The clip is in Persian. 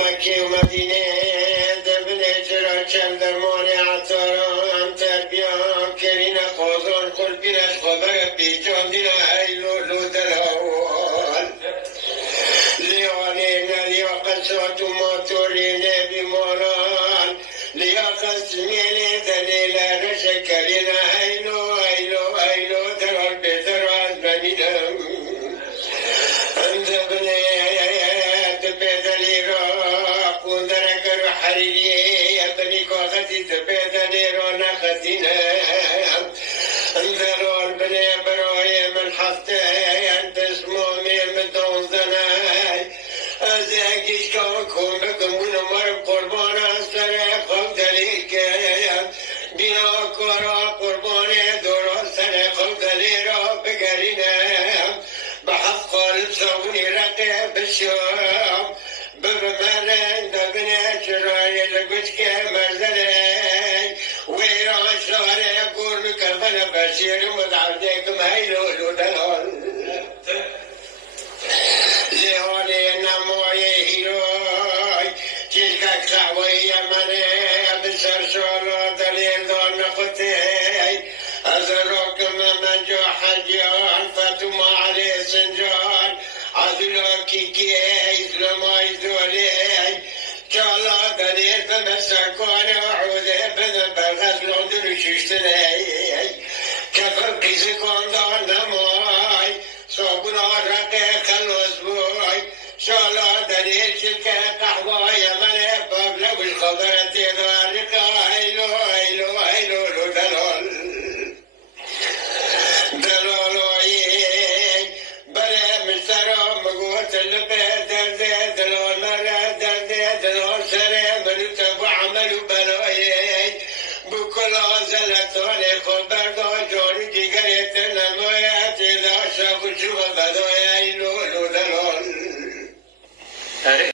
مكة ومدينة دبنا جرى كم درماني عطاران تربيان كرينا قوزان قل بناش خبر بيجان دينا هيلو لو دلال ليالينا لياقل ساتو ماتورينا بماران لياقل سميني دليلا رشكرينا هيلو هيلو هيلو دلال بدراز بنينم انت بنيت بدلي راق وندرك حريري يا بني كوغتي تبدلي رونا خدينا انزلوا البني براي من حفتي انت اسمومي من دونزناي ازاقيش كونكم بكم ونمر قربانا سرق خمدليك بنا كورا قرباني دورا سرق خمدلي را بقرينا بحق الصوني رقب الشام بمرن دبنا شراي لقشك مرزلي ويرا شاري قول كفن بشير مدعوتكم هيلو دلال لهوني نموي هيروي تلك كعوية مني بسر شوالو دليل دون نقطي أزروك من جو حجيان فتما علي سنجان عذلوكي كي إسلام يزولي كالا دليل بمسكون وعوذي بذن بالغزل درششتني كفر قيسكون دار نموي صوبنا رقي خلوص بوي شالا دليل شلك قحوة يمني بابلغ الخضرة غارقة هيلو هيلو هيلو دلال دلالوي بلا مسترا مقوت اللبي درد دلال مرة درد دلال سري من تبع عمل بلاي بكل زلتوني خبر دا جوري جيجريت نمويات إذا شاف شو بدايا يلو دلال